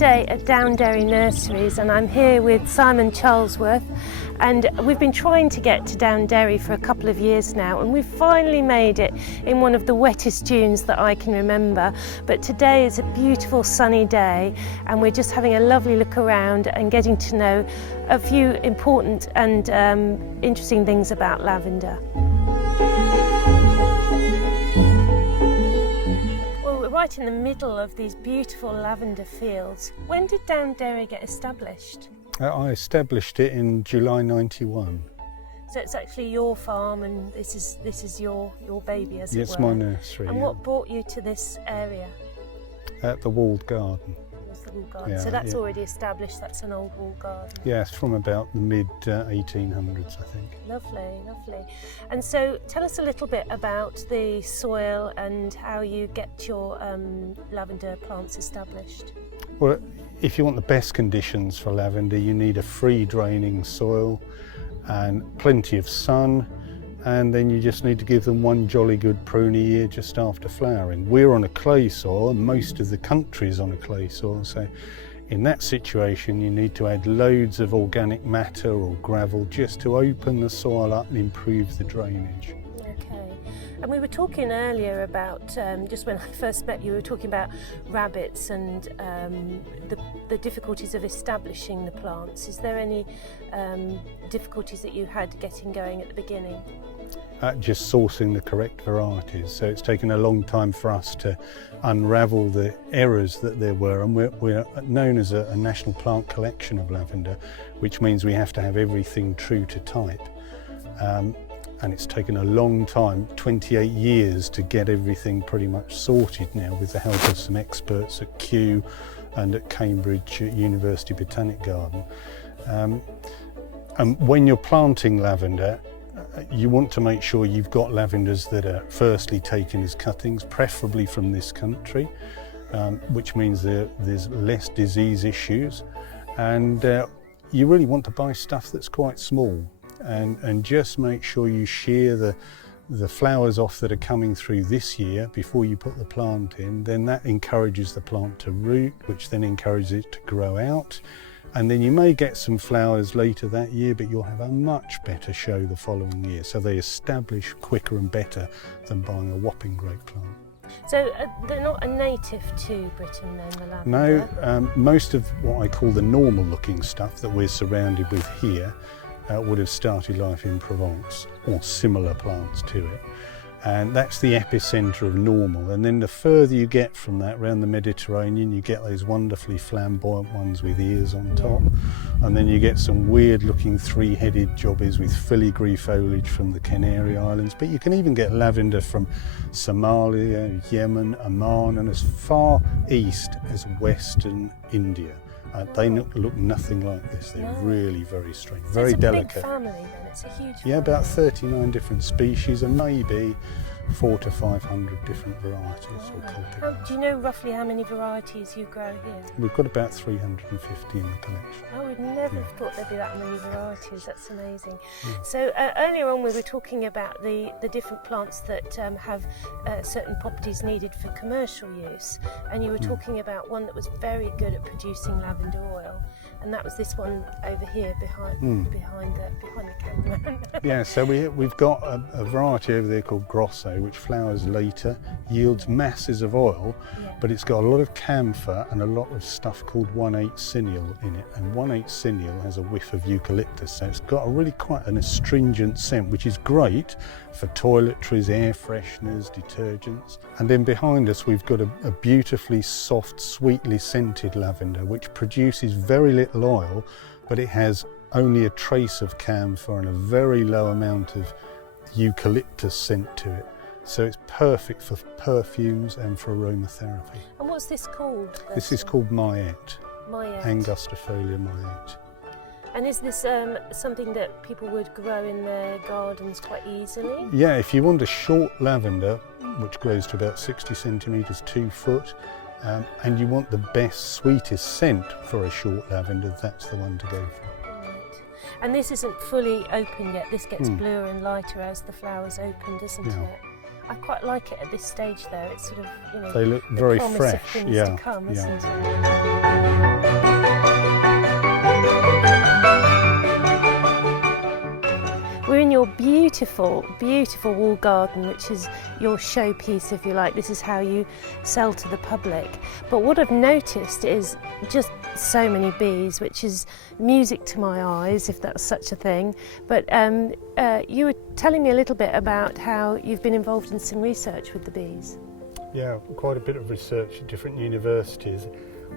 today at Downderry Nurseries, and I'm here with Simon Charlesworth, and we've been trying to get to Downderry for a couple of years now, and we've finally made it in one of the wettest Junes that I can remember. But today is a beautiful sunny day, and we're just having a lovely look around and getting to know a few important and interesting things about lavender. Right in the middle of these beautiful lavender fields. When did Downderry get established? I established it in July '91. So it's actually your farm, and this is your baby, as it were. It's my nursery. And what brought you to this area? The walled garden. The walled garden. Yeah, so that's already established. That's an old walled garden. Yeah, it's from about the mid 1800s, I think. Lovely, lovely. And so tell us a little bit about the soil and how you get your lavender plants established. Well, if you want the best conditions for lavender, you need a free draining soil and plenty of sun, and then you just need to give them one jolly good prune a year just after flowering. We're on a clay soil, and most of the country's on a clay soil, so in that situation you need to add loads of organic matter or gravel just to open the soil up and improve the drainage. Okay. And we were talking earlier about, just when I first met you, we were talking about rabbits and the difficulties of establishing the plants. Is there any difficulties that you had getting going at the beginning? Just sourcing the correct varieties. So it's taken a long time for us to unravel the errors that there were, and we're known as a national plant collection of lavender, which means we have to have everything true to type. And it's taken a long time, 28 years, to get everything pretty much sorted now, with the help of some experts at Kew and at Cambridge University Botanic Garden. And when you're planting lavender, you want to make sure you've got lavenders that are firstly taken as cuttings, preferably from this country, which means there's less disease issues, and you really want to buy stuff that's quite small, and just make sure you shear the flowers off that are coming through this year before you put the plant in. Then that encourages the plant to root, which then encourages it to grow out. And then you may get some flowers later that year, but you'll have a much better show the following year. So they establish quicker and better than buying a whopping great plant. So they're not a native to Britain then, the lavender? No, most of what I call the normal looking stuff that we're surrounded with here would have started life in Provence, or similar plants to it. And that's the epicentre of normal. And then the further you get from that, around the Mediterranean, you get those wonderfully flamboyant ones with ears on top. And then you get some weird looking three-headed jobbies with filigree foliage from the Canary Islands. But you can even get lavender from Somalia, Yemen, Oman, and as far east as Western India. They look nothing like this. They're really very strange, very delicate. It's a big family then, it's a huge family. Yeah, about 39 different species, and maybe 400 to 500 different varieties or cultivars. Do you know roughly how many varieties you grow here? We've got about 350 in the collection. I would never have thought there'd be that many varieties. That's amazing. Yeah. So earlier on we were talking about the different plants that have certain properties needed for commercial use, and you were talking about one that was very good at producing lavender oil, and that was this one over here behind the cameraman. Yeah, so we've got a variety over there called Grosso, which flowers later, yields masses of oil, but it's got a lot of camphor and a lot of stuff called 1,8 cineal in it, and 1,8 cineal has a whiff of eucalyptus, so it's got a really quite an astringent scent, which is great for toiletries, air fresheners, detergents. And then behind us we've got a beautifully soft, sweetly scented lavender, which produces very little oil, but it has only a trace of camphor and a very low amount of eucalyptus scent to it. So it's perfect for perfumes and for aromatherapy. And what's this called? This is called Myette. Myette. Angustifolia Myette. And is this something that people would grow in their gardens quite easily? Yeah, if you want a short lavender, which grows to about 60 centimetres, 2 foot, and you want the best, sweetest scent for a short lavender, that's the one to go for. Right. And this isn't fully open yet. This gets bluer and lighter as the flowers open, doesn't it? I quite like it at this stage though. It's sort of, you know, They look the very promise fresh. of things Yeah, to come, yeah. isn't it? We're in your beautiful, beautiful wall garden, which is your showpiece, if you like. This is how you sell to the public. But what I've noticed is just so many bees, which is music to my eyes, if that's such a thing. But you were telling me a little bit about how you've been involved in some research with the bees. Yeah, quite a bit of research at different universities.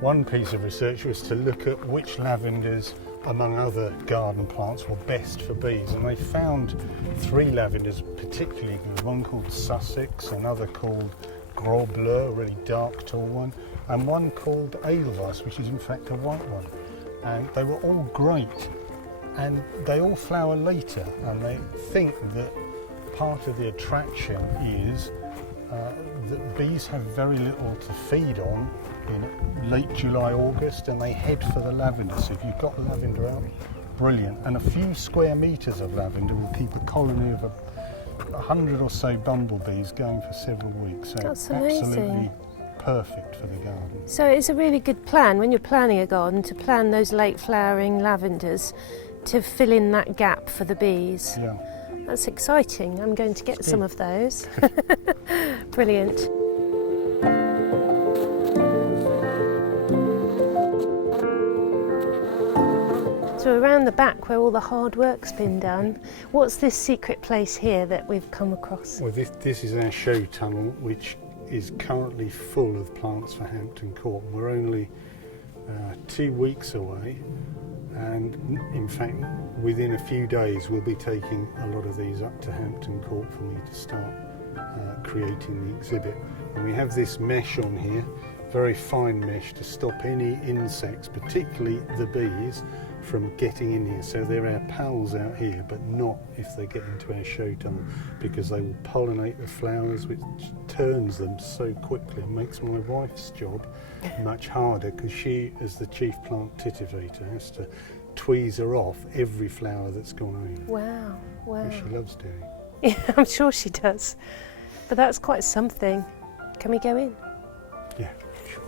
One piece of research was to look at which lavenders, among other garden plants, were best for bees, and they found 3 lavenders particularly good. One called Sussex, another called Gros Bleu, a really dark tall one, and one called Edelweiss, which is in fact a white one. And they were all great, and they all flower later, and they think that part of the attraction is that bees have very little to feed on in late July, August, and they head for the lavender. So if you've got lavender out, brilliant. And a few square metres of lavender will keep a colony of 100 or so bumblebees going for several weeks. So That's amazing. Absolutely perfect for the garden. So it's a really good plan when you're planning a garden to plan those late flowering lavenders to fill in that gap for the bees. Yeah. That's exciting. I'm going to get some of those. Brilliant. So around the back where all the hard work's been done, what's this secret place here that we've come across? Well, this is our show tunnel, which is currently full of plants for Hampton Court. We're only 2 weeks away, and in fact within a few days we'll be taking a lot of these up to Hampton Court for me to start creating the exhibit. And we have this mesh on here, very fine mesh, to stop any insects, particularly the bees, from getting in here. So they're our pals out here, but not if they get into our show tunnel, because they will pollinate the flowers, which turns them so quickly and makes my wife's job much harder, because she, as the chief plant titivator, has to tweezer off every flower that's gone over. Wow, wow. Which she loves doing. Yeah, I'm sure she does. But that's quite something. Can we go in? Yeah, sure.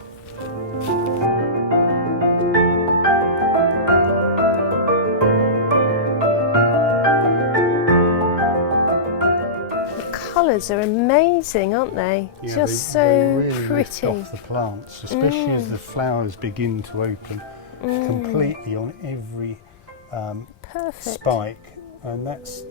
Colours are amazing, aren't they? Yeah, Just they really so pretty. lift off the plants, especially as the flowers begin to open completely on every Perfect. spike, and that's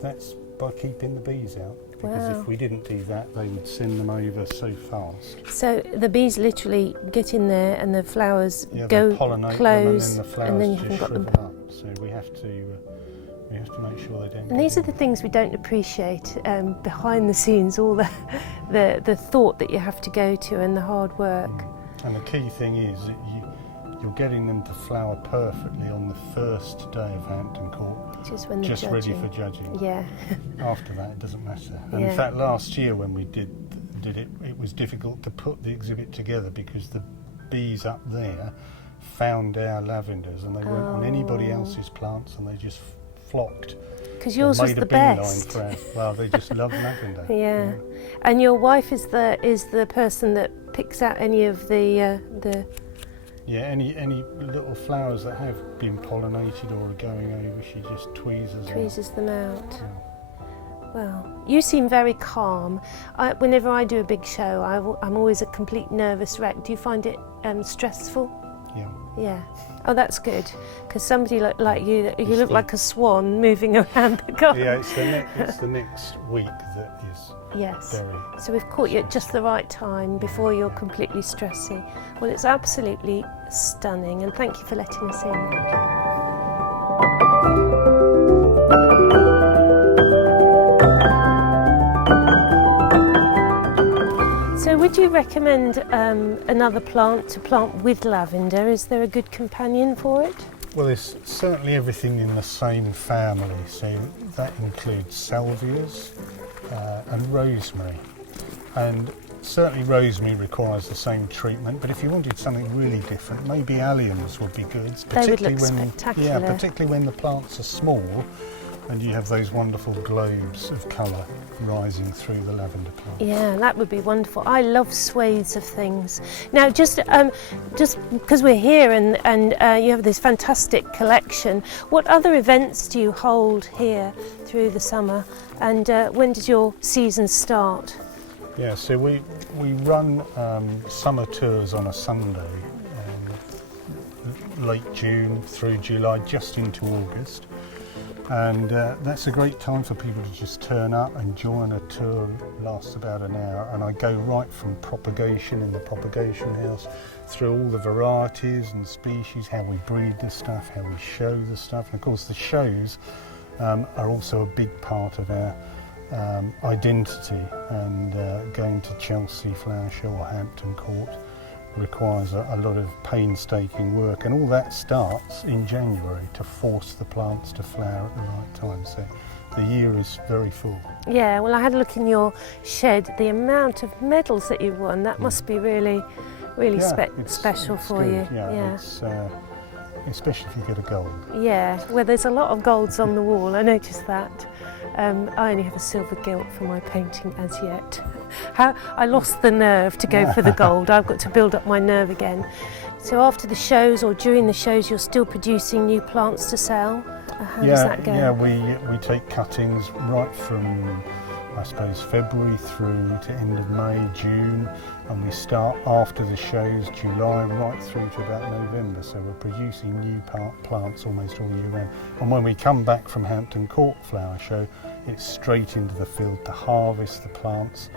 by keeping the bees out. Because Wow. if we didn't do that, they would send them over so fast. So the bees literally get in there and the flowers Yeah, go they pollinate close, them, and then the flowers and then you just haven't got them. shrivel up. So we have to make sure they don't. And these are the things we don't appreciate behind the scenes, all the thought that you have to go to and the hard work. And the key thing is that you're getting them to flower perfectly on the first day of Hampton Court, Which is when they're just ready judging. for judging. Yeah. After that, it doesn't matter. And Yeah. in fact, last year when we did it, it was difficult to put the exhibit together because the bees up there found our lavenders and they weren't on anybody else's plants, and they just flocked. Because yours was made the a beeline best. for well, they just love lavender. Yeah. And your wife is the person that picks out any of the Yeah, any little flowers that have been pollinated or are going over, she just tweezes them out. Yeah. Well, you seem very calm. Whenever I do a big show, I'm always a complete nervous wreck. Do you find it stressful? Yeah. Yeah. Oh, that's good. Because somebody like you, you look like a swan moving around the garden. Yeah, it's the next week that is Yes. very. So we've caught you at just the right time before you're completely stressy. Well, it's absolutely stunning, and thank you for letting us in. So would you recommend another plant to plant with lavender? Is there a good companion for it? Well, there's certainly everything in the same family, so that includes salvias and rosemary. And certainly rosemary requires the same treatment, but if you wanted something really different, maybe alliums would be good. They would look spectacular. Yeah, particularly when the plants are small. and you have those wonderful globes of colour rising through the lavender plant. Yeah, that would be wonderful. I love swathes of things. Now, just because we're here and you have this fantastic collection, what other events do you hold here through the summer, and when does your season start? Yeah, so we run summer tours on a Sunday, late June through July, just into August. And that's a great time for people to just turn up and join a tour. Lasts about an hour, and I go right from propagation in the propagation house through all the varieties and species, how we breed the stuff, how we show the stuff, and of course the shows are also a big part of our identity. And going to Chelsea Flower Show or Hampton Court requires a lot of painstaking work, and all that starts in January to force the plants to flower at the right time. So the year is very full. Yeah, well, I had a look in your shed. The amount of medals that you've won, that must be really special for good. you. Yeah. It's, especially if you get a gold. Yeah, well, there's a lot of golds on the wall, I noticed that. I only have a silver gilt for my painting as yet. I lost the nerve to go for the gold. I've got to build up my nerve again. So after the shows or during the shows, you're still producing new plants to sell? How does that go? Yeah, we take cuttings right from, I suppose, February through to end of May, June, and we start after the shows, July, right through to about November. So we're producing new plants almost all year round. And when we come back from Hampton Court Flower Show, it's straight into the field to harvest the plants,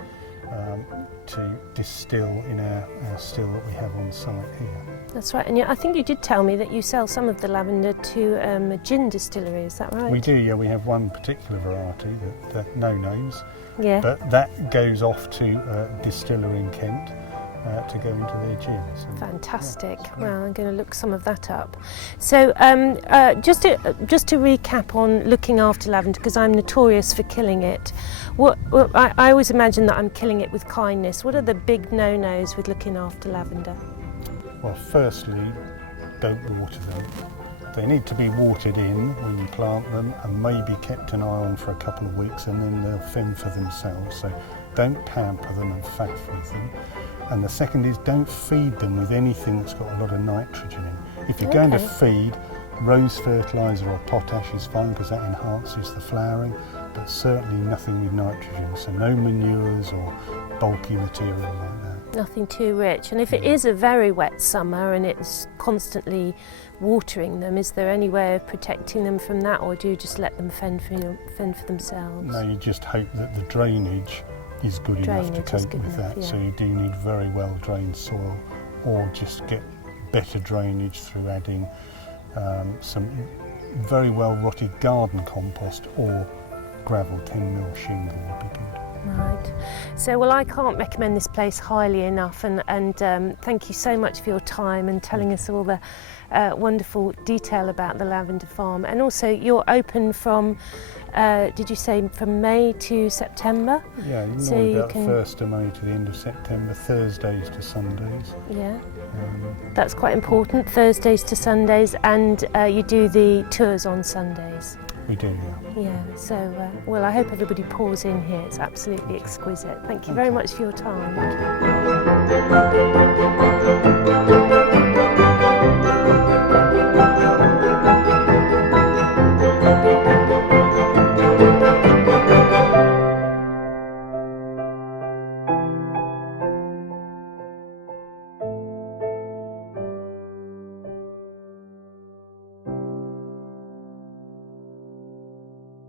to distill in our still that we have on site here. That's right, and I think you did tell me that you sell some of the lavender to a gin distillery, is that right? We do, yeah. We have one particular variety, that no names, yeah. But that goes off to a distiller in Kent to go into their gin. So, fantastic. Yeah, well, I'm going to look some of that up. So just to recap on looking after lavender, because I'm notorious for killing it. I always imagine that I'm killing it with kindness. What are the big no-nos with looking after lavender? Well, firstly, don't water them. They need to be watered in when you plant them and maybe kept an eye on for a couple of weeks, and then they'll fend for themselves. So don't pamper them and faff with them. And the second is, don't feed them with anything that's got a lot of nitrogen in. If you're going to feed, rose fertiliser or potash is fine because that enhances the flowering, but certainly nothing with nitrogen. So no manures or bulky material like that. Nothing too rich. And if it is a very wet summer and it's constantly watering them, is there any way of protecting them from that, or do you just let them fend for themselves? No, you just hope that the drainage is good enough to cope with that. Yeah. So you do need very well drained soil, or just get better drainage through adding some very well rotted garden compost or gravel, 10mm shingle would be good. Right. So, well, I can't recommend this place highly enough, and thank you so much for your time and telling us all the wonderful detail about the lavender farm. And also, you're open from, did you say from May to September? Yeah, about the 1st of May to the end of September, Thursdays to Sundays. Yeah, that's quite important, Thursdays to Sundays, and you do the tours on Sundays. We do, yeah. Yeah, so, well, I hope everybody pours in here. It's absolutely exquisite. Thank you very much for your time.